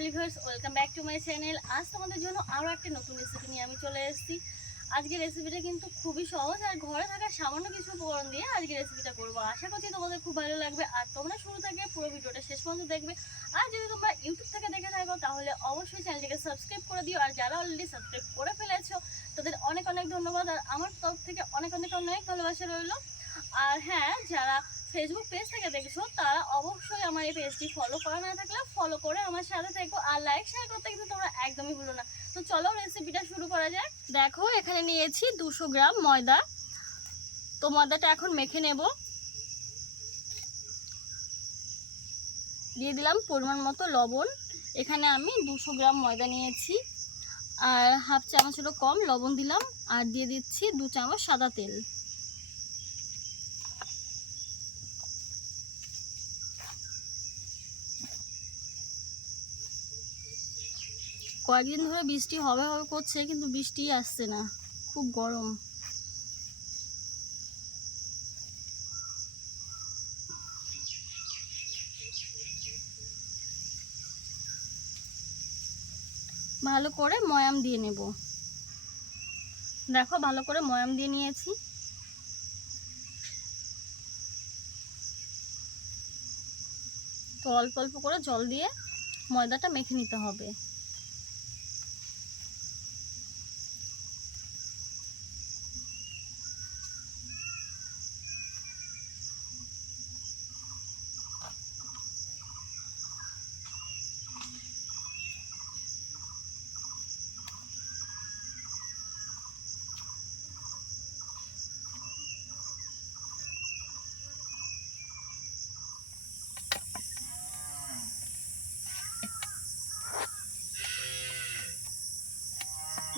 Lovely welcome back to my channel আজ তোমাদের জন্য আরও একটা নতুন রেসিপি নিয়ে আমি চলে এসেছি। আজকে রেসিপিটা কিন্তু খুবই সহজ আর ঘরে থাকা সামান্য কিছু উপকরণ দিয়ে আজকে রেসিপিটা করব। আশা করছি তোমাদের খুব ভালো লাগবে আর তোমরা শুরু থেকে পুরো ভিডিওটা শেষ পর্যন্ত দেখবে। আর যদি তোমরা ইউটিউব থেকে দেখে থাকো, তাহলে অবশ্যই চ্যানেলটিকে সাবস্ক্রাইব করে দিও। আর যারা অলরেডি সাবস্ক্রাইব করে ফেলেছো, তাদের অনেক অনেক ধন্যবাদ। আর আমার তরফ থেকে অনেক অনেক অনেক ভালোবাসা রইল। আর হ্যাঁ যারা ফেসবুক পেজ থেকে দেখছ তারা অবশ্যই আমার এই পেজটি ফলো করা না থাকলে ফলো করে আমার সাথে থেকো আর লাইক শেয়ার করতে কিন্তু তোমরা একদমই ভুলো না। তো চলো রেসিপিটা শুরু করা যাক। দেখো, এখানে নিয়েছি দুশো গ্রাম ময়দা। তো ময়দাটা এখন মেখে নেব। দিয়ে দিলাম পরিমাণ মতো লবণ। এখানে আমি দুশো গ্রাম ময়দা নিয়েছি। আর হাফ চামচেরও কম লবণ দিলাম। আর দিয়ে দিচ্ছি দু চামচ সাদা তেল। কয়েকদিন ধরে বৃষ্টি হবে হবে করছে, কিন্তু বৃষ্টি আসছে না। খুব গরম। ভালো করে ময়াম দিয়ে নেব। দেখো, ভালো করে ময়াম দিয়ে নিয়েছি। তো অল্প অল্প করে জল দিয়ে ময়দাটা মেখে নিতে হবে।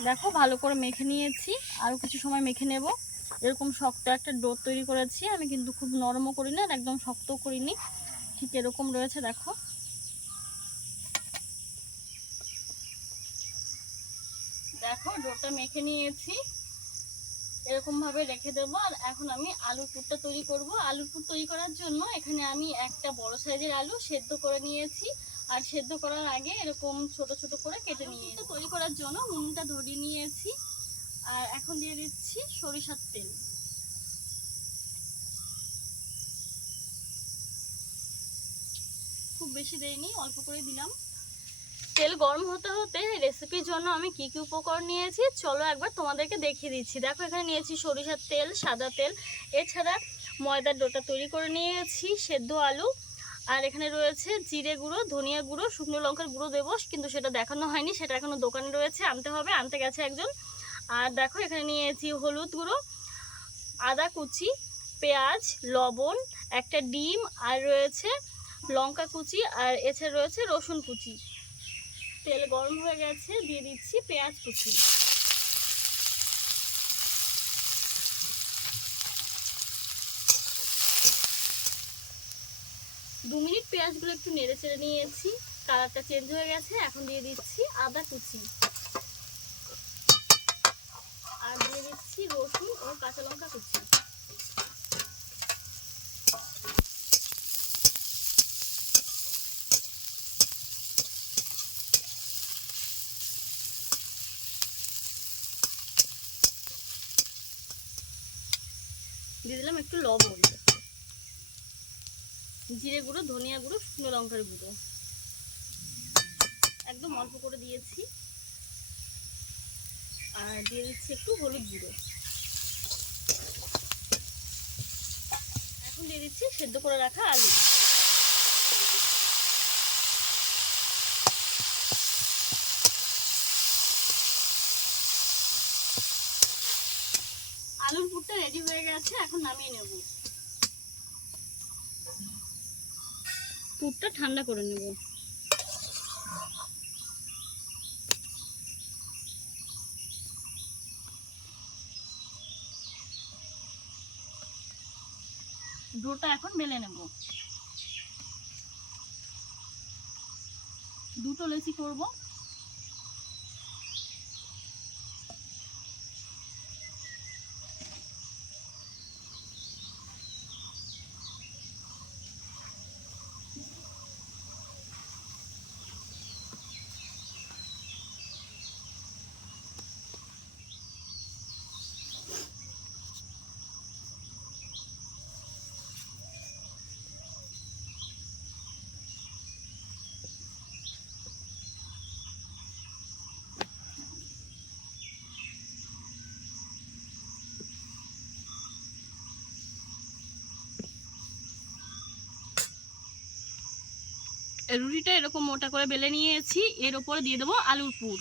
দেখো, ভালো করে মেখে নিয়েছি। আরও কিছু সময় মেখে নেব। এরকম শক্ত একটা ডো তৈরি করেছি। আমি কিন্তু খুব নরমও করি না, আর একদম শক্তও করিনি। ঠিক এরকম রয়েছে, দেখো। দেখো, ডোটা মেখে নিয়েছি। এরকমভাবে রেখে দেবো। আর এখন আমি আলুর পুরটা তৈরি করব। আলুর পুর তৈরি করার জন্য এখানে আমি একটা বড় সাইজের আলু সেদ্ধ করে নিয়েছি। আর সেদ্ধ করার আগে এরকম ছোট ছোট করে কেটে নিয়েছি। তৈরি করার জন্য উনুনটা ধরিয়ে নিয়েছি। আর এখন দিয়ে দিচ্ছি সরিষার তেল। খুব বেশি দেয়নি অল্প করে দিলাম। তেল গরম হতে হতে রেসিপির জন্য আমি কি কি উপকরণ নিয়েছি চলো একবার তোমাদেরকে দেখিয়ে দিচ্ছি। দেখো এখানে নিয়েছি সরিষার তেল সাদা তেল। এছাড়া ময়দার ডোটা তৈরি করে নিয়েছি সেদ্ধ আলু আর এখানে রয়েছে জিরে গুঁড়ো, ধনিয়া গুঁড়ো, শুকনো লঙ্কার গুঁড়ো দেবো। কিন্তু সেটা দেখানো হয়নি, সেটা এখনও দোকানে রয়েছে, আনতে হবে, আনতে গেছে একজন। আর দেখো, এখানে নিয়েছি হলুদ গুঁড়ো, আদা কুচি, পেঁয়াজ, লবণ, একটা ডিম, আর রয়েছে লঙ্কা কুচি, আর এছাড়া রয়েছে রসুন কুচি। তেল গরম হয়ে গেছে, দিয়ে দিচ্ছি পেঁয়াজ কুচি। দু মিনিট পেঁয়াজগুলো একটু নেড়ে চেড়ে নিয়েছি, কালারটা চেঞ্জ হয়ে গেছে, এখন দিয়ে দিচ্ছি আদা কুচি। আর দিয়ে দিচ্ছি রসুন ও কাঁচা লঙ্কা কুচি। দিয়ে দিলাম একটু লবণ। জিরে গুঁড়ো, ধনিয়া গুঁড়ো, শুকনো লঙ্কার গুঁড়ো। একদম অল্প করে দিয়েছি। আর দিয়ে দিচ্ছি একটু হলুদ গুঁড়ো। এখন দিয়ে দিচ্ছি সেদ্ধ করে রাখা আলু। আলুর পুরটা রেডি হয়ে গেছে, এখন নামিয়ে নেব। পুরটা ঠান্ডা করে নেব। ডোটা এখন মেলে নেব। দুটো লেচি করব। রুটিটা এরকম মোটা করে বেলে নিয়েছি এর ওপরে দিয়ে দেবো আলুর পুর।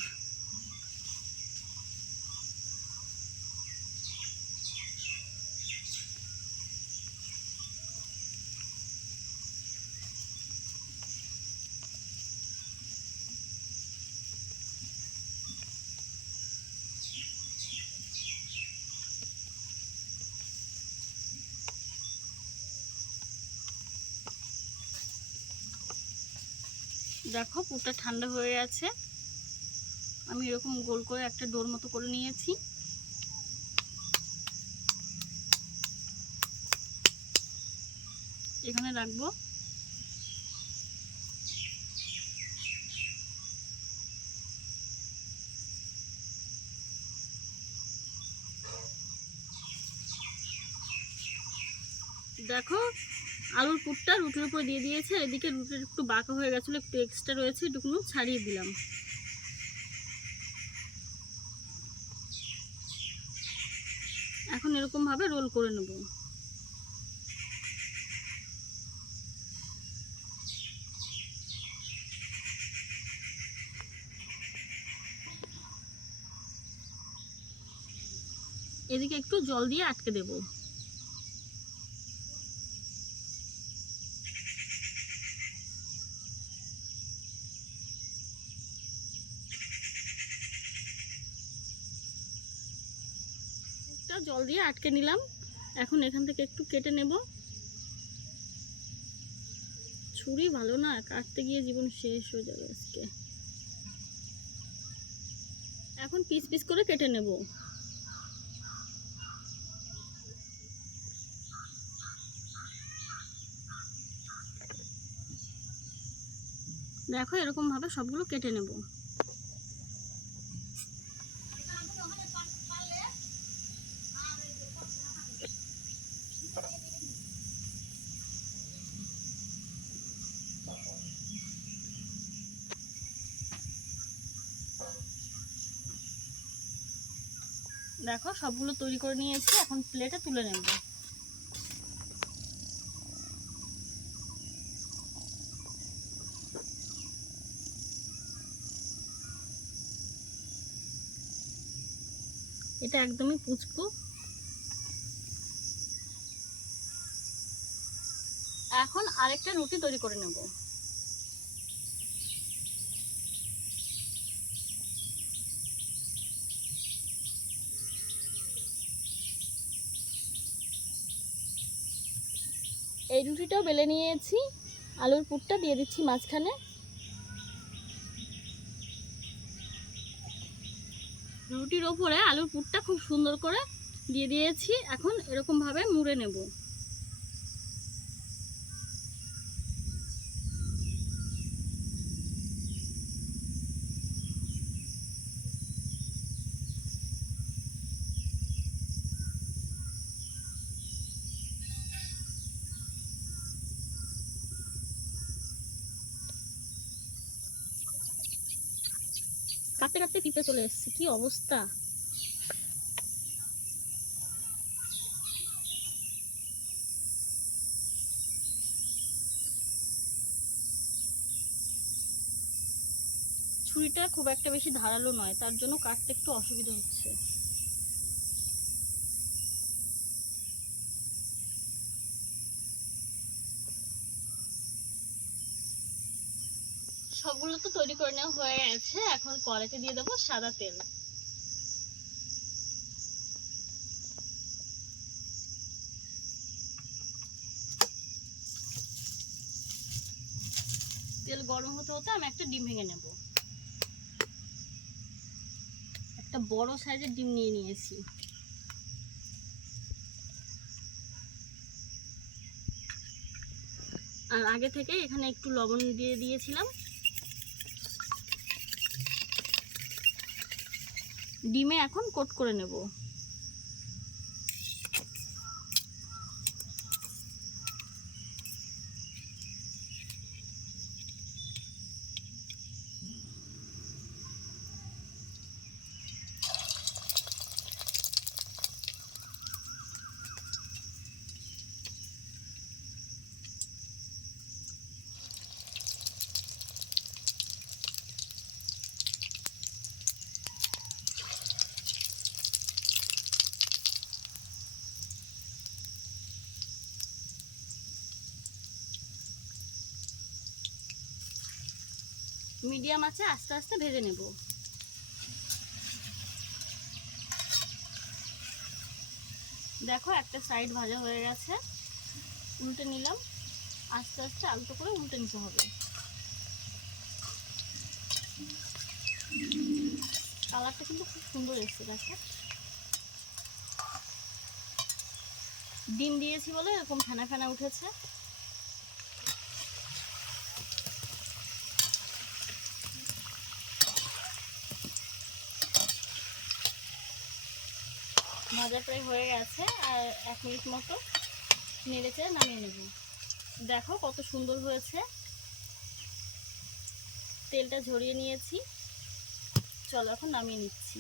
দেখো, পুরটা ঠান্ডা হয়ে আছে। আমি এরকম গোল করে একটা ডোর মতো করে নিয়েছি। এখানে রাখব। দেখো আলুর পুরটা রুটির উপর দিয়ে দিয়েছে আর এদিকে রুটির একটু বাঁকা হয়ে গেছিল, একটু এক্সট্রা রয়েছে, এটুকুনো ছাড়িয়ে দিলাম। এখন এরকমভাবে রোল করে নেব। এদিকে একটু জল দিয়ে আটকে দেবো। জল দিয়ে আটকে নিলাম। এখন এখান থেকে একটু কেটে নেব। ছুরি ভালো না, কাটতে গিয়ে জীবন শেষ হয়ে যাবে আজকে। এখন পিস পিস করে কেটে নেব। দেখো এরকম ভাবে সবগুলো কেটে নেব। দেখো, সবগুলো তৈরি করে নিয়েছি। এখন প্লেটে তুলে নেব। এটা একদমই পুচকু। এখন আরেকটা রুটি তৈরি করে নেব। এই রুটিটাও বেলে নিয়েছি। আলুর পুরটা দিয়ে দিচ্ছি মাঝখানে। রুটির ওপরে আলুর পুরটা খুব সুন্দর করে দিয়ে দিয়েছি। এখন এরকমভাবে মুড়ে নেব। কাটতে কাটতে পিঁপড়ে চলে এসছে। কি অবস্থা? ছুরিটা খুব একটা বেশি ধারালো নয়, তার জন্য কাটতে একটু অসুবিধা হচ্ছে সবগুলো তো তৈরি করে নেওয়া হয়ে গেছে। এখন কড়াইতে দিয়ে দেবো সাদা তেল। তেল গরম হতে হতে আমি একটা ডিম ভেঙে নেব। একটা বড় সাইজের ডিম নিয়ে নিয়েছি। আর আগে থেকে এখানে একটু লবণ দিয়ে দিয়েছিলাম। ডিমে এখন কোট করে নেব। মিডিয়াম আছে, আস্তে আস্তে ভেজে নেব। দেখো, একটা সাইড ভাজা হয়ে গেছে। উল্টে নিলাম। আস্তে আস্তে আলতো করে উল্টে নিতে হবে। কালারটা কিন্তু খুব সুন্দর এসছে, দেখো। ডিম দিয়েছি বলে এরকম ফেনা ফেনা উঠেছে। ভাজা প্রায় হয়ে গেছে, আর এক মিনিট মতো নেড়েচে নামিয়ে নেব। দেখো কত সুন্দর হয়েছে। তেলটা ঝরিয়ে নিয়েছি। চলো এখন নামিয়ে নিচ্ছি।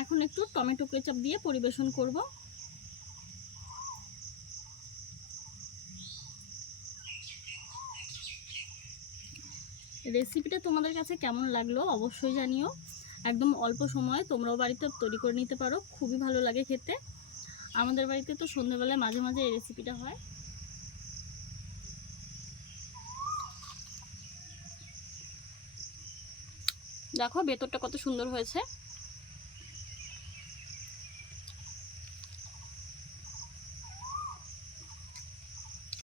এখন একটু টমেটো কেচাপ দিয়ে পরিবেশন করব। রেসিপিটা তোমাদের কাছে কেমন লাগল অবশ্যই জানিও। একদম অল্প সময়ে তোমরাও বাড়িতে তৈরি করে নিতে পারো, খুবই ভালো লাগে খেতে। আমাদের বাড়িতে তো সন্ধ্যেবেলায় মাঝে মাঝে এই রেসিপিটা হয়। দেখো ভেতরটা কত সুন্দর হয়েছে।